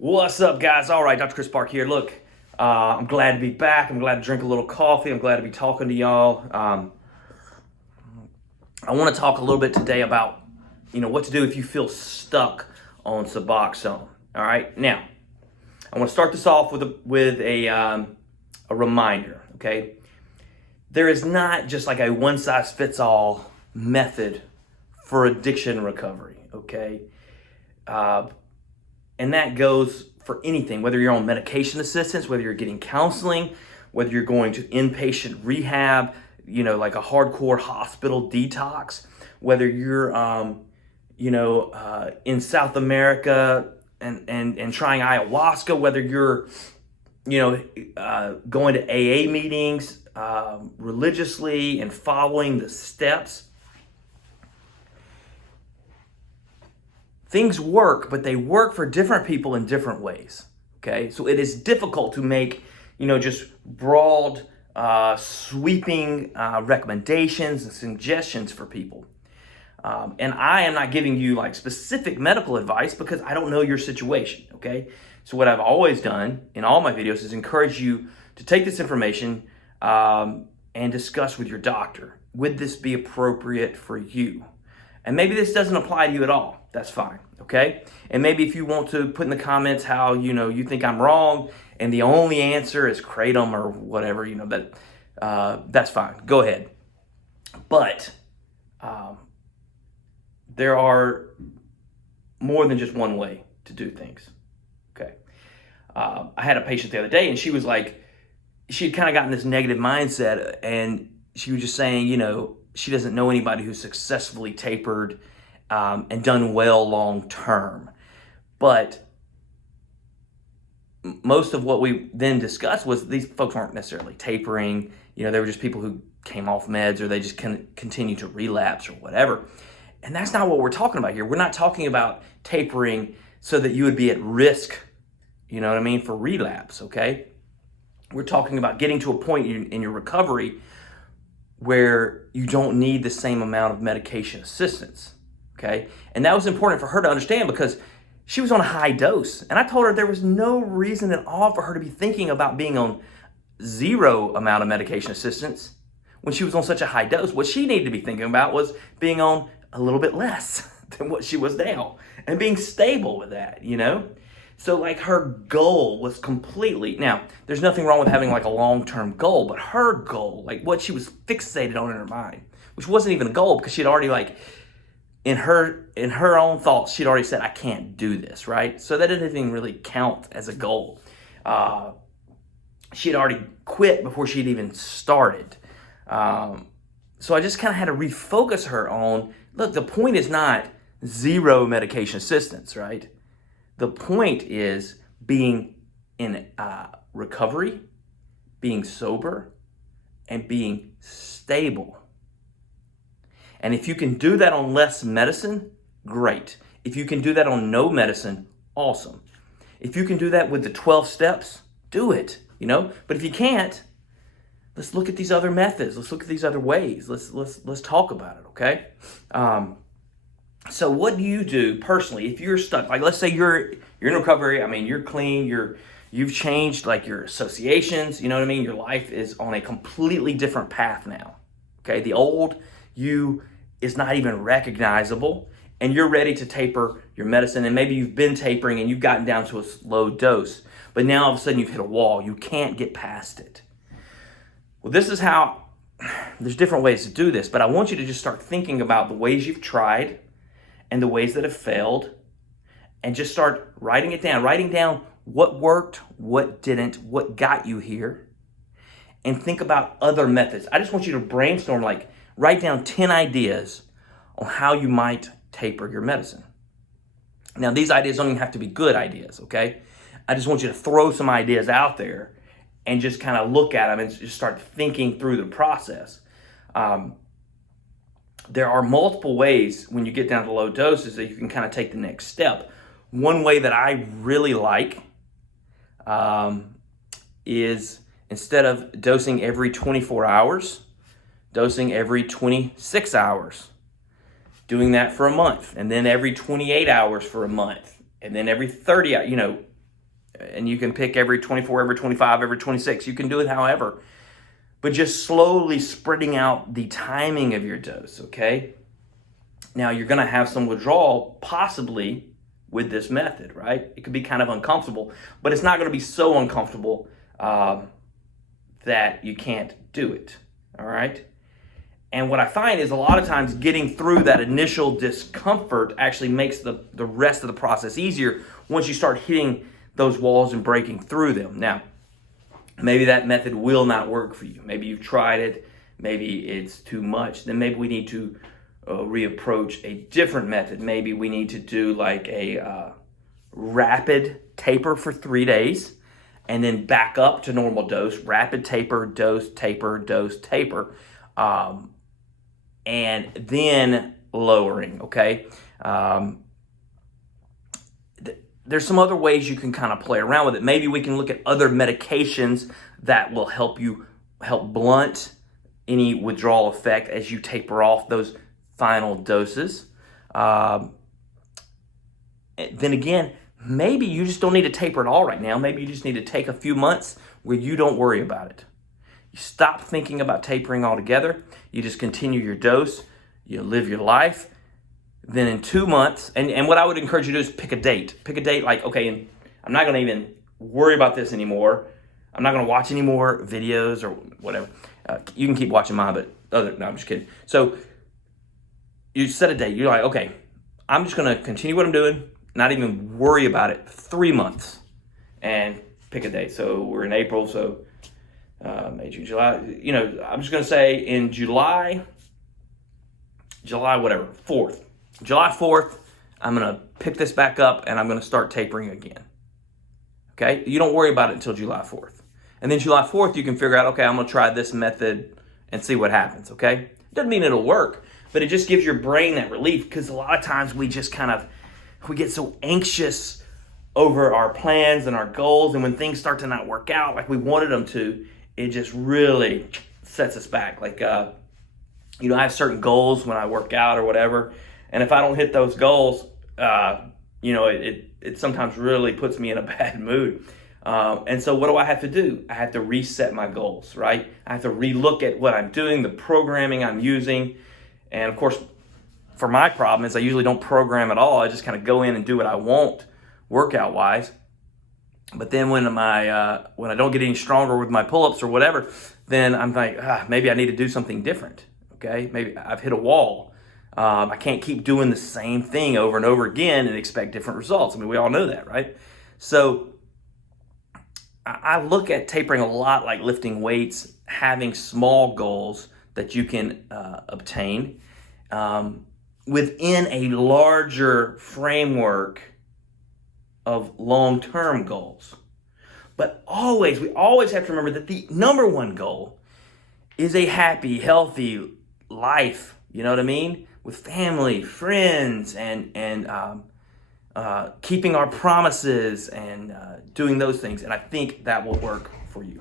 What's up, guys? All right, Dr. Chris Park here. Look, I'm glad to be back. I'm glad to drink a little coffee. I'm glad to be talking to y'all. I want to talk a little bit today about, what to do if you feel stuck on Suboxone. All right, now I want to start this off with a reminder. Okay, there is not just like a one-size-fits-all method for addiction recovery. Okay. And that goes for anything, whether you're on medication assistance, whether you're getting counseling, whether you're going to inpatient rehab, like a hardcore hospital detox, whether you're, in South America and trying ayahuasca, whether you're, going to AA meetings religiously and following the steps. Things work, but they work for different people in different ways, okay? So it is difficult to make, just broad, sweeping recommendations and suggestions for people. And I am not giving you like specific medical advice because I don't know your situation, okay? So what I've always done in all my videos is encourage you to take this information and discuss with your doctor. Would this be appropriate for you? And maybe this doesn't apply to you at all. That's fine, okay? And maybe if you want to put in the comments how, you think I'm wrong and the only answer is kratom or whatever, that's fine. Go ahead. But there are more than just one way to do things, okay? I had a patient the other day and she was like, she had kind of gotten this negative mindset and she was just saying, she doesn't know anybody who's successfully tapered and done well long term. But most of what we then discussed was these folks weren't necessarily tapering. They were just people who came off meds or they just continue to relapse or whatever. And that's not what we're talking about here. We're not talking about tapering so that you would be at risk, for relapse, okay? We're talking about getting to a point in your recovery where you don't need the same amount of medication assistance, okay? And that was important for her to understand because she was on a high dose. And I told her there was no reason at all for her to be thinking about being on zero amount of medication assistance when she was on such a high dose. What she needed to be thinking about was being on a little bit less than what she was now and being stable with that, So like her goal was completely, now there's nothing wrong with having like a long-term goal, but her goal, like what she was fixated on in her mind, which wasn't even a goal because she'd already like, in her own thoughts, she'd already said, I can't do this, right? So that didn't even really count as a goal. She'd already quit before she'd even started. So I just kind of had to refocus her on, look, the point is not zero medication assistance, right? The point is being in recovery, being sober, and being stable. And if you can do that on less medicine, great. If you can do that on no medicine, awesome. If you can do that with the 12 steps, do it, But if you can't, let's look at these other methods. Let's look at these other ways. Let's talk about it, okay? So what do you do personally if you're stuck? Like, let's say you're in recovery. I mean, you're clean. You've changed like your associations. You know what I mean? Your life is on a completely different path now. Okay, the old you is not even recognizable, and you're ready to taper your medicine. And maybe you've been tapering and you've gotten down to a low dose, but now all of a sudden you've hit a wall. You can't get past it. Well, this is how. There's different ways to do this, but I want you to just start thinking about the ways you've tried and the ways that have failed, and just start writing it down. Writing down what worked, what didn't, what got you here, and think about other methods. I just want you to brainstorm, like write down 10 ideas on how you might taper your medicine. Now, these ideas don't even have to be good ideas, okay? I just want you to throw some ideas out there and just kind of look at them and just start thinking through the process. There are multiple ways when you get down to low doses that you can kind of take the next step. One way that I really like is instead of dosing every 24 hours, dosing every 26 hours. Doing that for a month, and then every 28 hours for a month, and then every 30 hours, And you can pick every 24, every 25, every 26. You can do it however. But just slowly spreading out the timing of your dose, okay? Now, you're going to have some withdrawal possibly with this method, right? It could be kind of uncomfortable, but it's not going to be so uncomfortable that you can't do it, all right? And what I find is a lot of times getting through that initial discomfort actually makes the rest of the process easier once you start hitting those walls and breaking through them. Now, maybe that method will not work for you. Maybe you've tried it, maybe it's too much. Then maybe we need to reapproach a different method. Maybe we need to do like a rapid taper for 3 days and then back up to normal dose, rapid taper, dose, taper, dose, taper, and then lowering, okay? There's some other ways you can kind of play around with it. Maybe we can look at other medications that will help blunt any withdrawal effect as you taper off those final doses. Then again, maybe you just don't need to taper at all right now. Maybe you just need to take a few months where you don't worry about it. You stop thinking about tapering altogether. You just continue your dose. You live your life. Then in 2 months, and what I would encourage you to do is pick a date. Pick a date like, okay, and I'm not going to even worry about this anymore. I'm not going to watch any more videos or whatever. You can keep watching mine, but no, I'm just kidding. So you set a date. You're like, okay, I'm just going to continue what I'm doing, not even worry about it. 3 months, and pick a date. So we're in April, so May, June, July. You know, I'm just going to say in July, whatever, 4th. July 4th, I'm going to pick this back up and I'm going to start tapering again. Okay? You don't worry about it until July 4th. And then July 4th, you can figure out, okay, I'm going to try this method and see what happens, okay? It doesn't mean it'll work, but it just gives your brain that relief, because a lot of times we just we get so anxious over our plans and our goals, and when things start to not work out like we wanted them to, it just really sets us back. Like, you know, I have certain goals when I work out or whatever, and if I don't hit those goals, you know, it sometimes really puts me in a bad mood. And so what do I have to do? I have to reset my goals, right? I have to relook at what I'm doing, the programming I'm using. And of course, for my problem is I usually don't program at all. I just kind of go in and do what I want workout wise. But then when I don't get any stronger with my pull-ups or whatever, then I'm like, maybe I need to do something different. Okay, maybe I've hit a wall. I can't keep doing the same thing over and over again and expect different results. I mean, we all know that, right? So I look at tapering a lot like lifting weights, having small goals that you can obtain within a larger framework of long-term goals. But we always have to remember that the number one goal is a happy, healthy life. You know what I mean? With family, friends, and keeping our promises and doing those things. And I think that will work for you.